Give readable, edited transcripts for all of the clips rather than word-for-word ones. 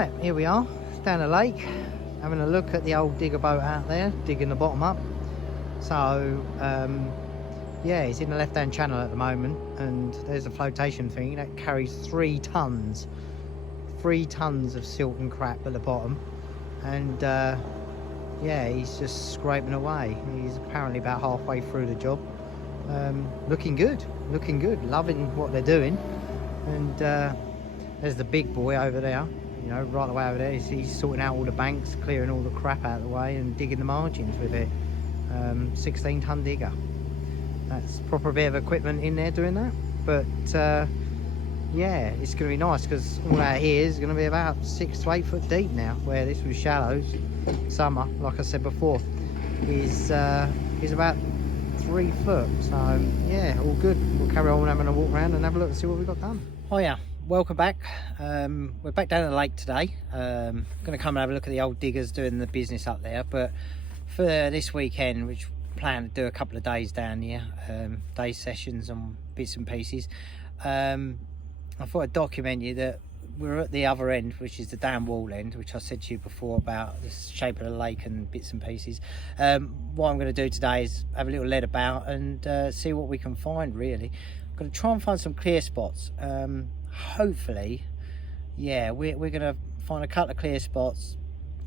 Right, here we are, down the lake, having a look at the old digger boat out there, digging the bottom up. So, yeah, he's in the left-hand channel at the moment, and there's a flotation thing that carries 3 tons. 3 tons of silt and crap at the bottom. And, yeah, he's just scraping away. He's apparently about halfway through the job. Looking good, loving what they're doing. And there's the big boy over there. You know, right the way over there, he's sorting out all the banks, clearing all the crap out of the way and digging the margins with it. 16-ton digger. That's a proper bit of equipment in there doing that. But yeah, it's going to be nice because all out here is going to be about 6 to 8 foot deep now, where this was shallows. Summer, like I said before, is about 3 foot. So yeah, all good. We'll carry on having a walk around and have a look and see what we've got done. Oh yeah. Welcome back. We're back down at the lake today. Going to come and have a look at the old diggers doing the business up there. But for this weekend, which we plan to do a couple of days down here, day sessions on bits and pieces, I thought I'd document you that we're at the other end, which is the down wall end, which I said to you before about the shape of the lake and bits and pieces. What I'm going to do today is have a little lead about and see what we can find, really. I'm going to try and find some clear spots. Hopefully, yeah, we're going to find a couple of clear spots.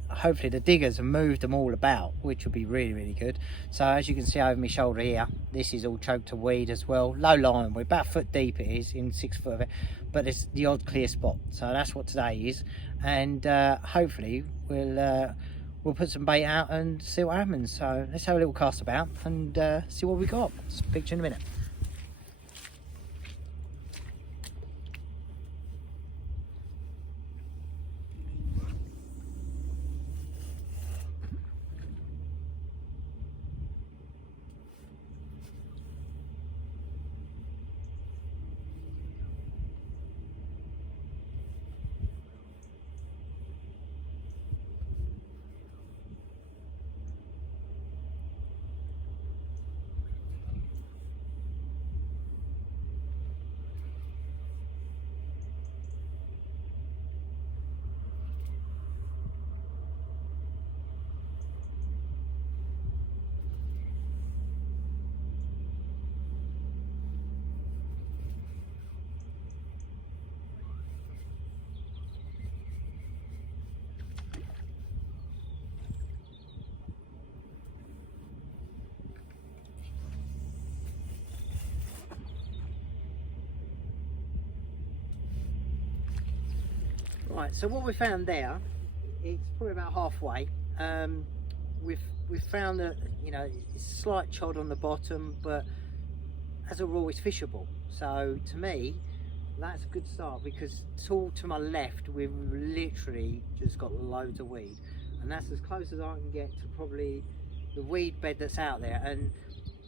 Hopefully the diggers have moved them all about, which will be really good. So as you can see over my shoulder here, this is all choked to weed as well. Low lying, we're about a foot deep it is, in 6 foot of it, but it's the odd clear spot. So that's what today is, and hopefully we'll put some bait out and see what happens. So let's have a little cast about and see what we got. Speak to you in a minute. Right, so what we found there, it's probably about halfway. We've found that, you know, it's a slight chod on the bottom, but as a rule it's fishable. So to me, that's a good start, because all to my left we've literally just got loads of weed, and that's as close as I can get to probably the weed bed that's out there. And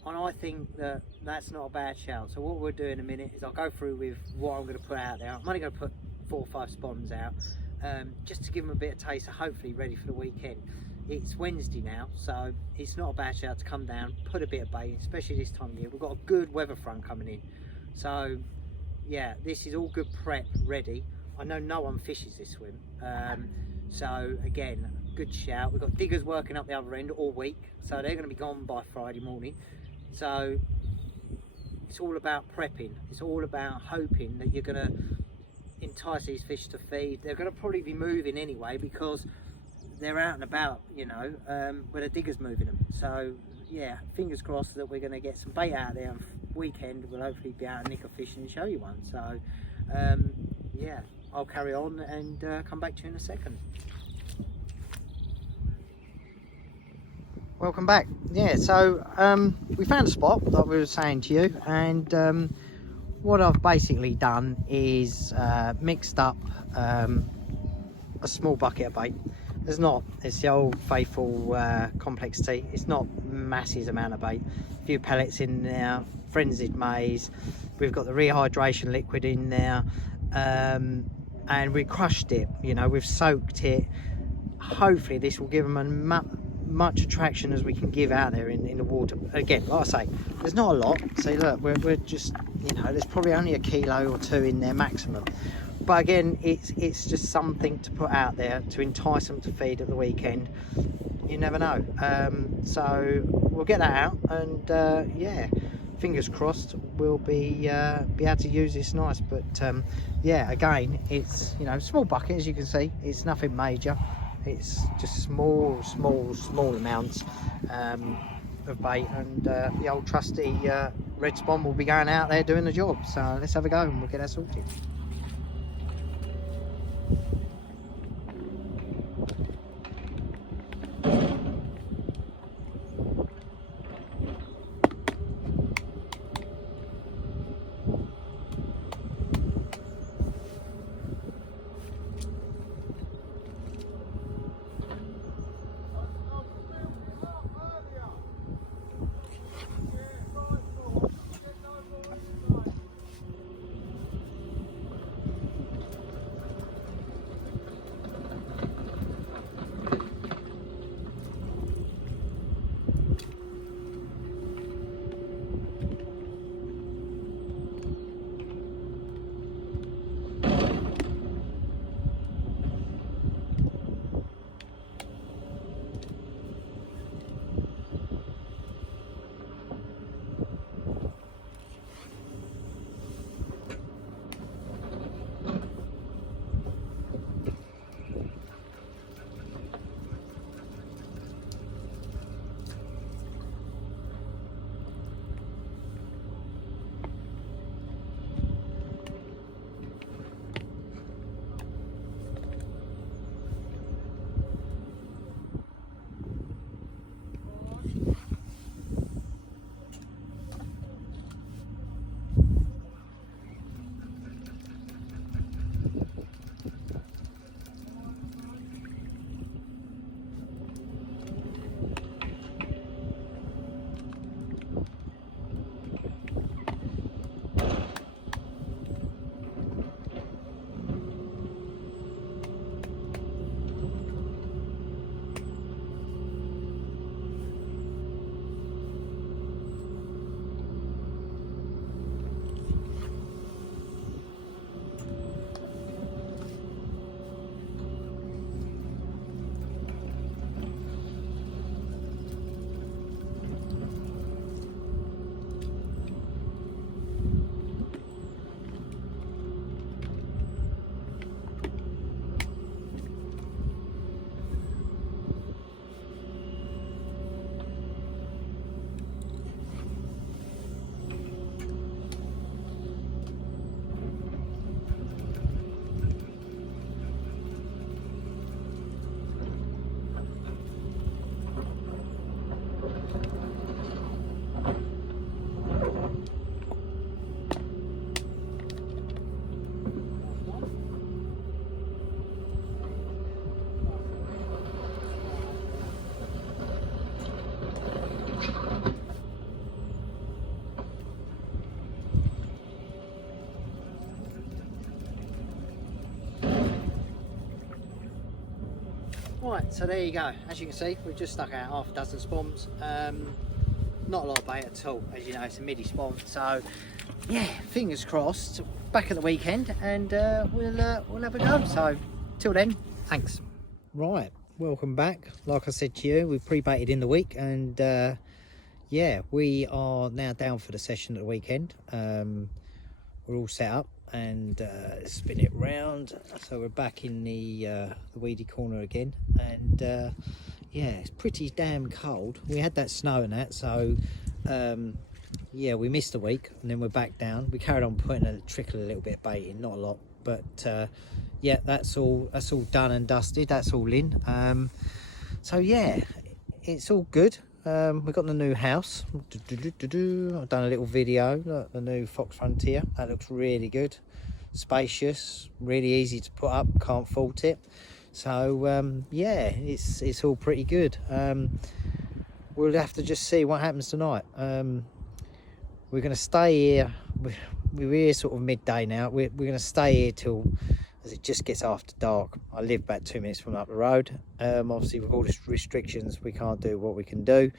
I think that that's not a bad shout. So what we'll do in a minute is I'll go through with what I'm going to put out there. I'm only going to put 4 or 5 spawns out, just to give them a bit of taste, hopefully ready for the weekend. It's Wednesday now, so it's not a bad shout to come down, put a bit of bait, especially this time of year. We've got a good weather front coming in, so yeah, this is all good prep ready. I know no one fishes this swim, so again, good shout. We've got diggers working up the other end all week, so they're going to be gone by Friday morning. So it's all about prepping. It's all about hoping that you're going to entice these fish to feed. They're going to probably be moving anyway, because they're out and about, you know, where the digger's moving them. So yeah, fingers crossed that we're going to get some bait out there on weekend. We'll hopefully be able to nick a fish and show you one. So yeah, I'll carry on and come back to you in a second. Welcome back. Yeah, so we found a spot like we were saying to you, and what I've basically done is mixed up a small bucket of bait. It's the old faithful complex tea. It's not massive amount of bait. A few pellets in there, frenzied maize. We've got the rehydration liquid in there, and we crushed it. You know, we've soaked it. Hopefully this will give them much attraction as we can give out there in the water. Again, like I say, there's not a lot. See, look, we're just, you know, there's probably only a kilo or two in there maximum. But again, it's just something to put out there to entice them to feed at the weekend. You never know. So we'll get that out, and yeah, fingers crossed we'll be able to use this nice. But yeah, again, it's, you know, small bucket, as you can see. It's nothing major. It's just small amounts of bait, and the old trusty red spawn will be going out there doing the job. So let's have a go and we'll get that sorted. Right, so there you go. As you can see, we've just stuck out half a dozen spawns. Not a lot of bait at all, as you know, it's a midi spawn. So yeah, fingers crossed, back at the weekend, and we'll have a go. So till then, thanks. Right, welcome back. Like I said to you, we've pre-baited in the week, and yeah, we are now down for the session at the weekend. We're all set up, and spin it round, so we're back in the weedy corner again. And yeah, it's pretty damn cold. We had that snow and that, so yeah, we missed a week, and then we're back down. We carried on putting a little bit of bait in, not a lot, but yeah, that's all done and dusted. That's all in. So yeah, it's all good. We've got the new house. I've done a little video. Look, the new Fox Frontier. That looks really good, spacious, really easy to put up. Can't fault it. So yeah, it's all pretty good. We'll have to just see what happens tonight. We're going to stay here. We're here sort of midday now. We're going to stay here till as it just gets after dark. I live about 2 minutes from up the road. Obviously with all the restrictions, we can't do what we can do.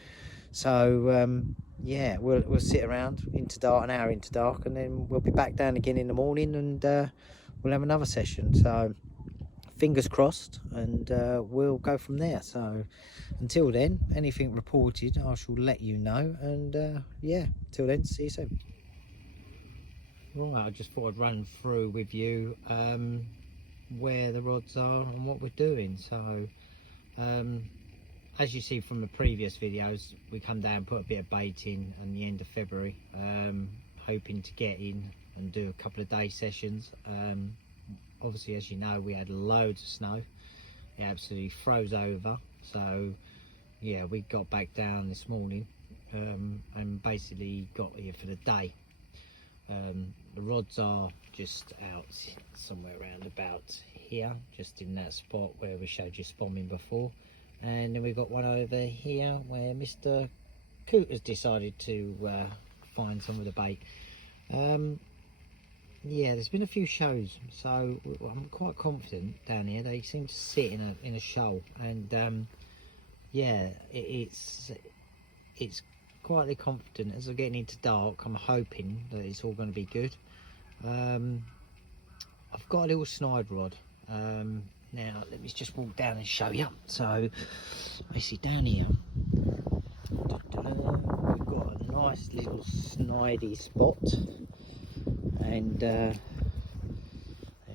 So yeah, we'll sit around into dark, an hour into dark, and then we'll be back down again in the morning, and we'll have another session. So fingers crossed, and we'll go from there. So until then, anything reported, I shall let you know. And yeah, till then, see you soon. Right, I just thought I'd run through with you where the rods are and what we're doing. So as you see from the previous videos, we come down, put a bit of bait in at the end of February, hoping to get in and do a couple of day sessions. Obviously, as you know, we had loads of snow. It absolutely froze over. So yeah, we got back down this morning and basically got here for the day. The rods are just out somewhere around about here, just in that spot where we showed you spomming before. And then we've got one over here where Mr. Coot has decided to find some of the bait. Yeah, there's been a few shows, so I'm quite confident down here. They seem to sit in a shoal, and yeah, it's quietly confident. As we're getting into dark, I'm hoping that it's all going to be good. I've got a little snide rod. Now let me just walk down and show you. So basically down here, we've got a nice little snidey spot, and there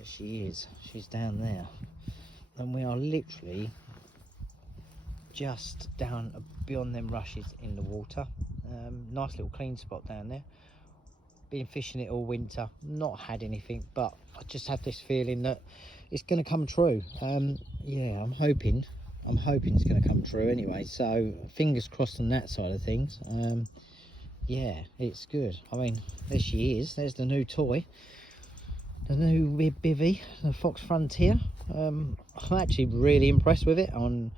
she is. She's down there, and we are literally just down beyond them rushes in the water. Nice little clean spot down there. Been fishing it all winter, not had anything, but I just have this feeling that it's going to come true. Yeah, I'm hoping it's going to come true anyway, so fingers crossed on that side of things. Yeah, it's good. I mean, there she is. There's the new toy, the new bivvy, the Fox Frontier. I'm actually really impressed with it on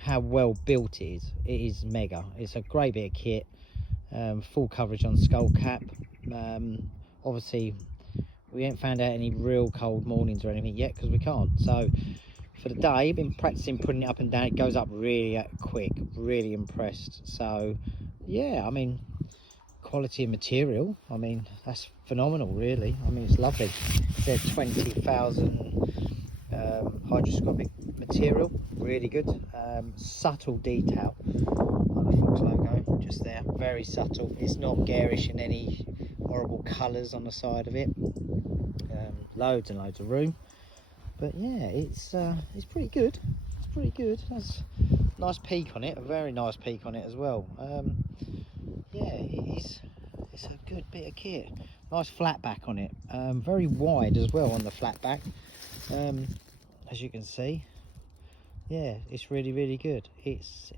how well built it is. It is mega. It's a great bit of kit. Full coverage on skull cap. Obviously we ain't found out any real cold mornings or anything yet, because we can't. So for the day, I've been practicing putting it up and down. It goes up really quick. Really impressed. So yeah, I mean, quality of material, I mean, that's phenomenal really. I mean, it's lovely. They're 20,000 hydroscopic material, really good. Subtle detail on the Fox logo just there, very subtle. It's not garish in any horrible colours on the side of it. Loads and loads of room, but yeah, it's pretty good. It's pretty good. That's a nice peak on it, a very nice peak on it as well. Yeah, it's a good bit of kit. Nice flat back on it, very wide as well on the flat back, as you can see. Yeah, it's really good. It's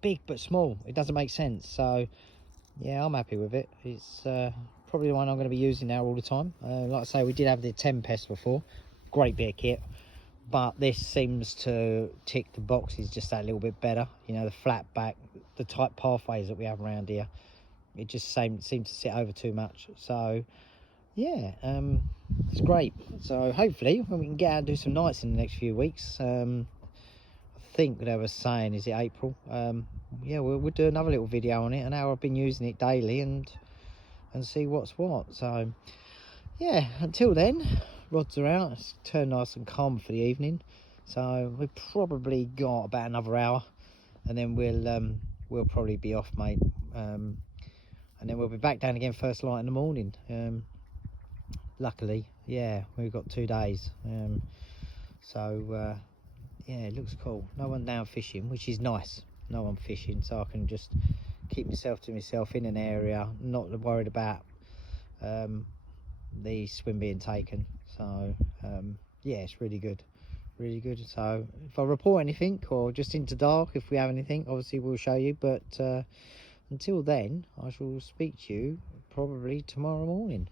big but small. It doesn't make sense. So yeah, I'm happy with it. It's probably the one I'm going to be using now all the time. Like I say, we did have the Tempest before, great bit of kit, but this seems to tick the boxes just that little bit better. You know, the flat back, the tight pathways that we have around here, it just seemed to sit over too much. So yeah, it's great. So hopefully when we can get out and do some nights in the next few weeks, I think they were saying, is it April? Yeah, we'll do another little video on it and how I've been using it daily, and see what's what. So yeah, until then, rods are out. It's turned nice and calm for the evening, so we've probably got about another hour, and then we'll probably be off, mate. And then we'll be back down again first light in the morning. Luckily, yeah, we've got 2 days. So yeah, it looks cool. No one down fishing, which is nice. No one fishing, so I can just keep myself to myself in an area, not worried about the swim being taken. So yeah, it's really good, really good. So if I report anything, or just into dark, if we have anything, obviously we'll show you. But until then, I shall speak to you probably tomorrow morning.